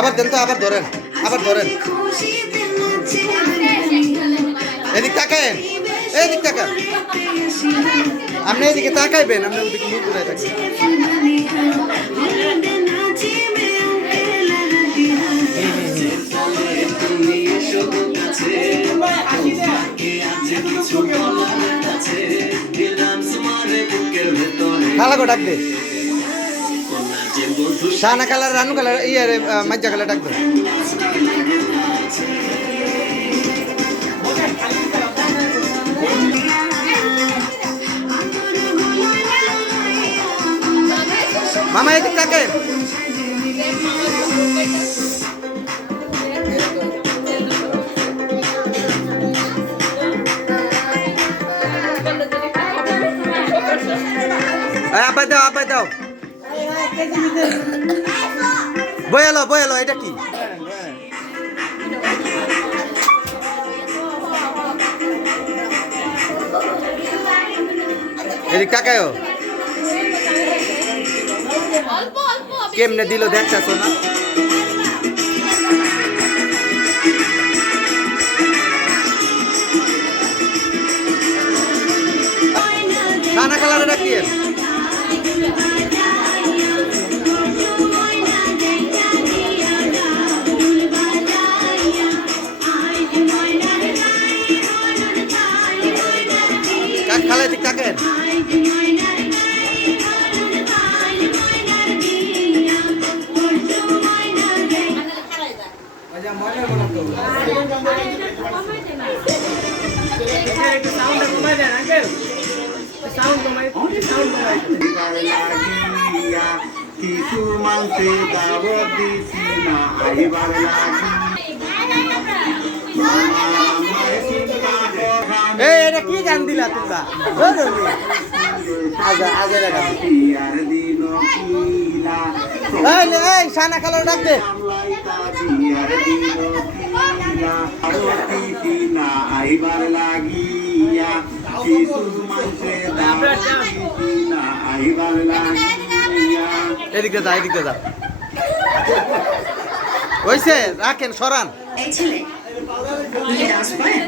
আবার দেন তো, আবার ধরেন, আবার ধরেন। এদিক তাকায়েন, এদিক তাকান। আপনি এদিকে তাকাইবেন, আপনি ওদিকে মুখ ঘুরে থাকবেন। খালাগো ডাক দে, শাহানা কালার, রানু কালার, ইয়ে মাজ্জা কালার ডাক দে। মামা এদিক তাকে। আবার দাও, আবার দাও। বয়ালো, বয়ালো, এটা কি? এদিক তাকায়ও। কেমনে দিল দেখতেছো না? খানা কালার এটা কি? কাক খালা দিক তাকেন। কিছু মানতে দাওয়াত দিছি না আইবার এই এটা কি গান দিলা তোমরা? আজা আজা লাগা। এই শাহানা কালার ডাক দে। আইবার লাগিয়া কিছু মানতে দাওয়াত দিছি না আইবার লাগিয়া। এদিকে যা, এদিকে যা। হইছে, রাখেন, সরান। এই ছেলে, তুই কি ডান্স পারেন?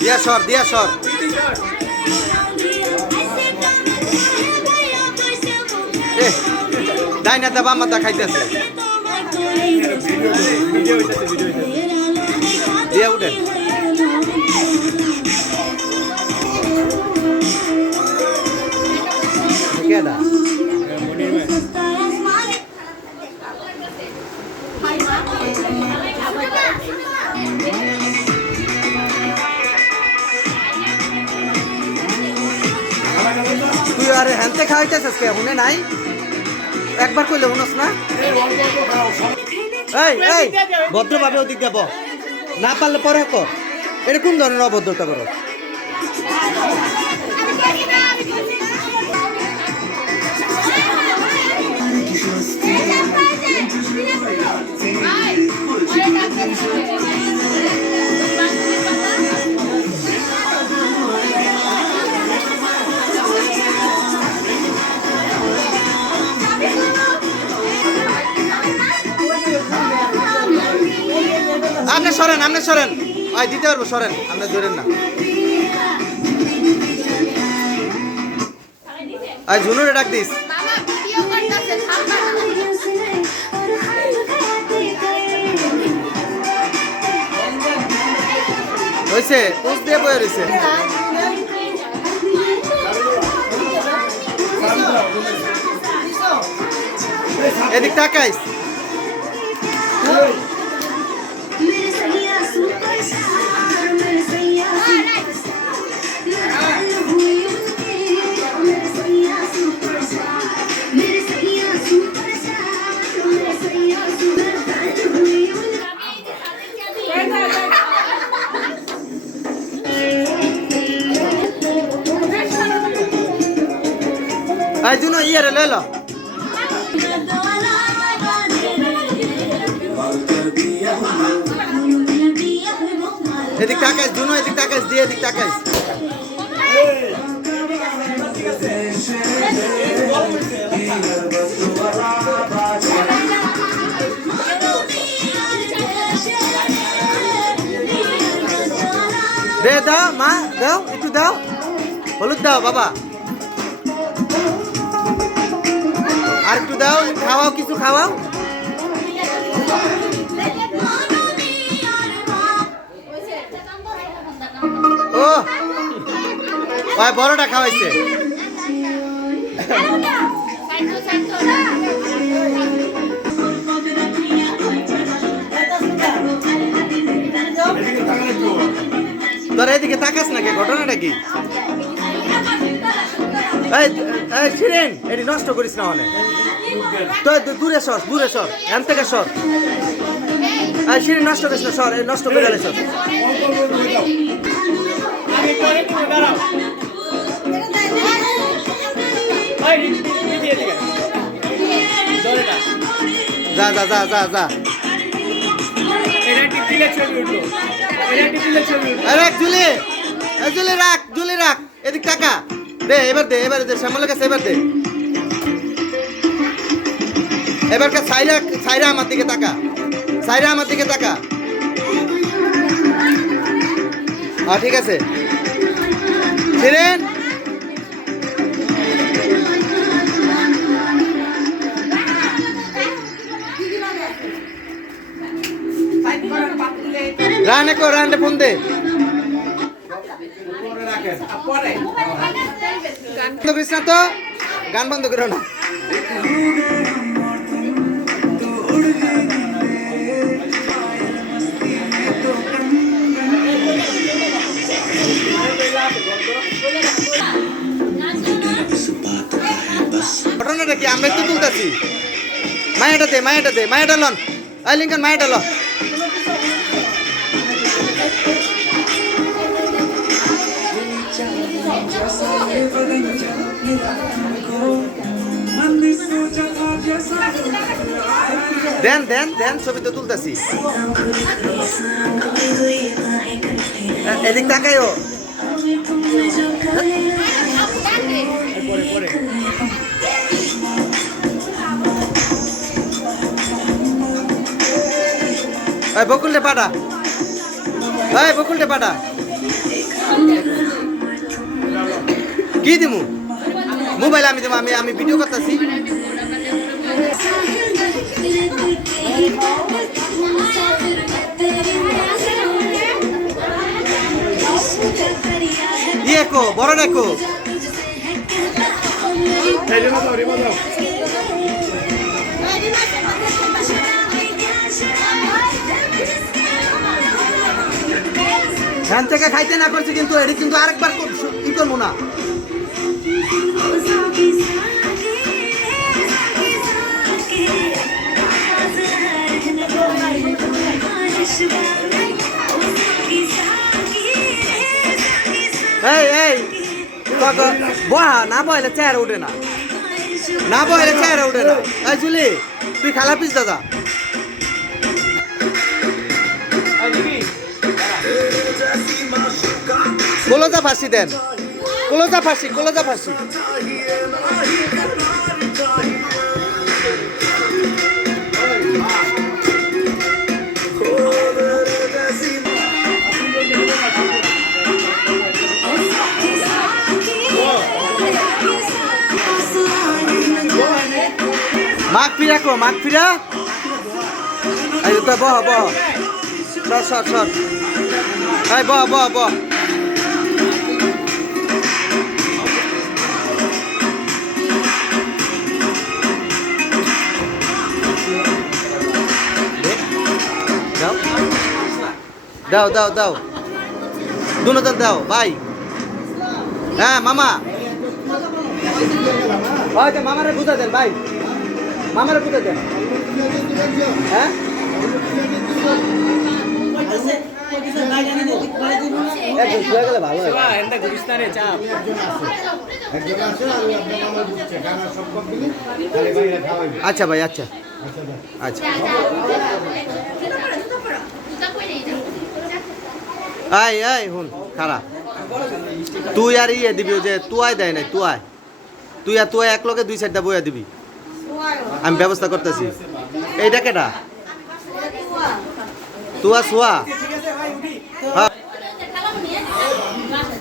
দিয়া সর, দিয়া সর। ডাইনা দা বামা দা খাইতেছে। দিয়া উঠে। কেডা? তুই আরে হ্যান্তে খাওয়াইতেছিস কে? শুনে নাই? একবার কইলে শুনস না? এই এই ভদ্রভাবে ওদিক যাব, না পারলে পরে কর। এটা কোন ধরনের অভদ্রতা করো? আপনি সরেন, আপনি সরেন। আয় দিতে পারবো, সরেন, আপনি ধরেন না। আয় ঝুনুরে ডাক দিস। হয়েছে, পোস্ট দিয়ে বয়ে রয়েছে। এদিক তাকাইস। আই জুনো ইয়ারে লইলো। এদিক তাকাইস দুনো, এদিক তাকাইস দিয়ে এদিক তাকাইস। দে দাও মা, দাও একটু দাও, হলুদ দাও বাবা, আর একটু দাও, খাওয়াও কিছু খাওয়াও। ও ভাই বড়টা খাওয়াইছে। তোর এদিকে তাকাস নাকি, ঘটনাটা কি? এই শিরেন, এটি নষ্ট করিস না অনেক, তো দূরে সর, দূরে সর, এখান থেকে সর। এই শিরেন নষ্ট করিস না, সর, এই নষ্ট করে গেলে সর। যা যা যা যা যা, রাখ জুলি, জুলি রাখ, জুলি রাখ, এদিক টাকা দে, এবার দে, এবার দে শ্যামলের কাছে, এবার দে, এবার কা সাইরা, সাইরা আমার দিকে তাকা, সাইরা আমার দিকে তাকা। হ্যাঁ ঠিক আছে শিরেন। রানে কো, রানে ফোন দে, বন্ধ করিস না তো, গান বন্ধ করো না। ঘটনাটা কি, আমরা তো তুলতেছি। মায়াটা দে, মায়াটা দে, মায়াটা লন, আই লিঙ্কন মায়াটা ল। দেন দেন দেন, ছবি তো তুলতেছি। এদিক তাকাইও। বকুলটে পাটা, বকুলটে পাটা, কি দিমু মোবাইল? আমি দেবো, আমি ভিডিও করতেছি। ইয়ে কো, বড় দেখো, ধান থেকে খাইতে না করছি, কিন্তু এটি কিন্তু আরেকবার ই করবো না। এই এই বহা না বইলে চেয়ারে উঠে না, না বইলে চেয়ারে উঠে না। এই জুলি তুই খালা পিস দাদা, কলজা ফাঁসি দেন, কলজা ফাঁসি, কলজা ফাঁসি। মাঘ ফিরা কো, মাঘ ফিরা, এই তো বহ বহ, সর সর সর, এই বহ বহ বহ। দাও দাও দাও, দুজন দাও ভাই। হ্যাঁ মামা, মামারে বুঝা দেন ভাই, মামারে বুঝা দেন। হ্যাঁ গেলে ভালো হয়। আচ্ছা ভাই, আচ্ছা আচ্ছা। আয় আয় হুন খারাপ তুই আর ইয়ে দিবি ওই যে তুয়াই দেয় নাই তুই আর তুই এক লগে 2 সাইডটা বইয়া দিবি আমি ব্যবস্থা করতেছি এইটা কেটা তুয়া সুয়া হ্যাঁ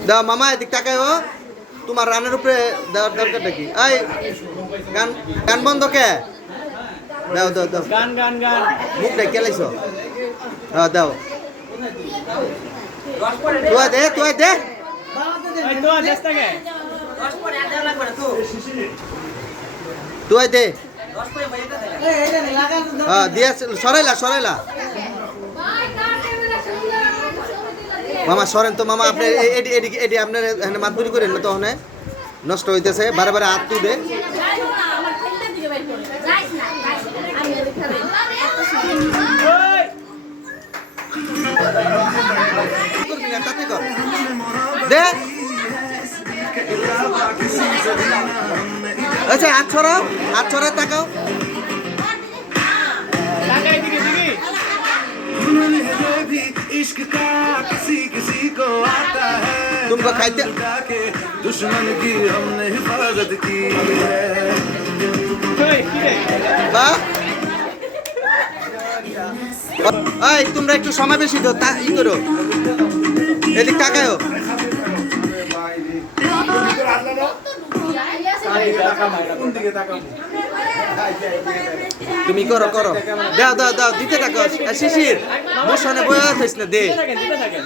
দাও মামা এদিক টাকায় ও তোমার রানের উপরে দেওয়ার দরকারটা কি এই গান গান বন্ধ কে দাও দাও দাও গান গান গান মুখটা কেলাইছো হ্যাঁ দাও তুই দে এই তো দেশটাকে তুই দে হ্যাঁ দিয়া সরাইলা মামা সরেন তো মামা আপনি এটি আপনার এখানে মাতবুরি করেন না তো ওখানে নষ্ট হইতেছে বারে বারে হাত তুলে দে আচ্ছা হাত ছড়া তাকাও টাকা দিকে দিকে इश्क का किसी किसी को आता है तुमको खाइते के दुश्मन की हमने हिफाजत की है কই কি রে বা এই তোমরা একটু সময় বেশি দাও তা ই করো এদিক তাকাও তুমি করো দাও দিতে থাকো শিশির মোশনে বয়া থাইস না দে দিতে থাকেন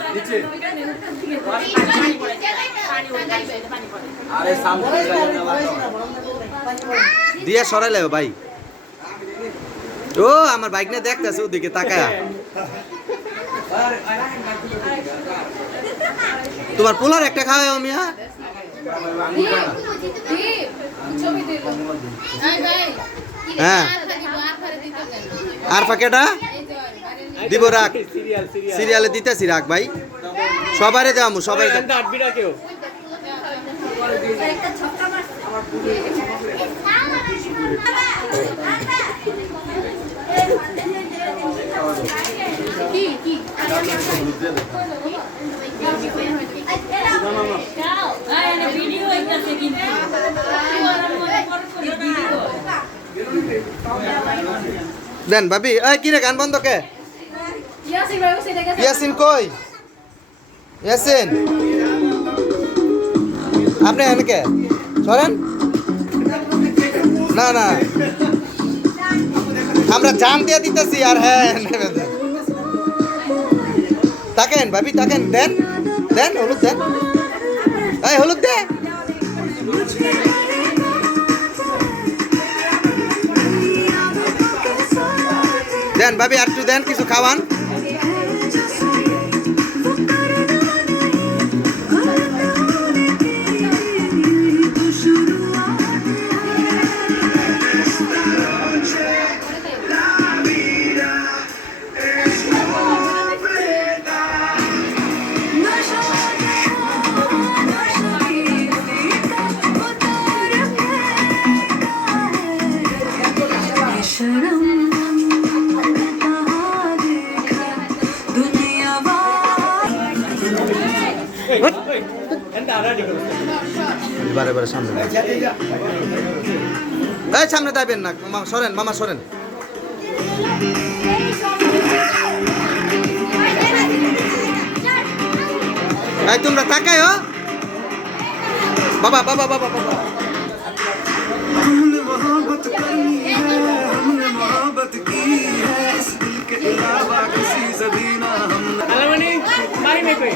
দিয়া সরাই লাগো ভাই ও আমার বাইক না দেখতেছে ওদিকে তাকায় তোমার পোলার একটা খাওয়াও মিয়া হ্যাঁ আর পাকেটা দিব রাখ সিরিয়ালে দিতেছি রাখ ভাই সবারে দামু সবাই গানটা আটবি না কেউ দেন ভাবি এই কি রে গান বন্ধ কে ইয়াসিন কই ইয়াসিন আপনি এনেকে সরেন না আমরা জান দিয়ে দিতেছি আর হ্যাঁ তাকেন ভাবি তাকেন দেন হলুদ দেন এই হলুদ দে দেন ভাবি আর একটু দেন কিছু খাওয়ান বারে সামনে এই সামনে যাবেন না মামা সরেন এই তোমরা তাকায় বাবা हमने मोहब्बत करनी है हमने मोहब्बत की है इस दिल के अलावा किसी से भी ना हमने আলামানি মারি মে কই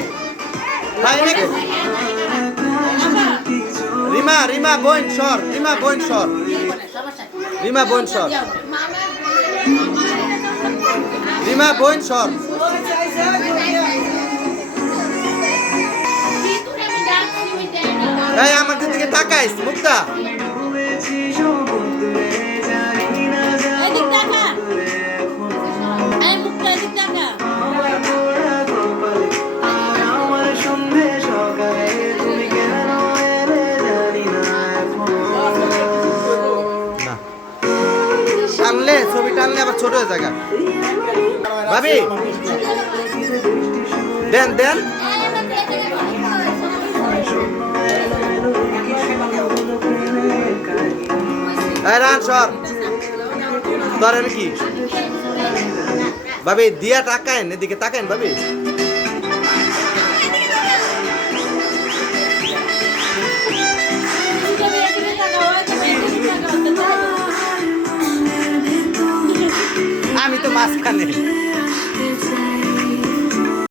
রিমা বইন সর এই আমাদের দিকে তাকাইস মুক্তা টানলে ছবি টানলে আবার ছোট হয়ে জায়গা ভাবি দেন এই রান সর তোর আমি কি ভাবি দিয়া টাকায়েন এদিকে তাকায়েন ভাবি আমি তো মাঝখানে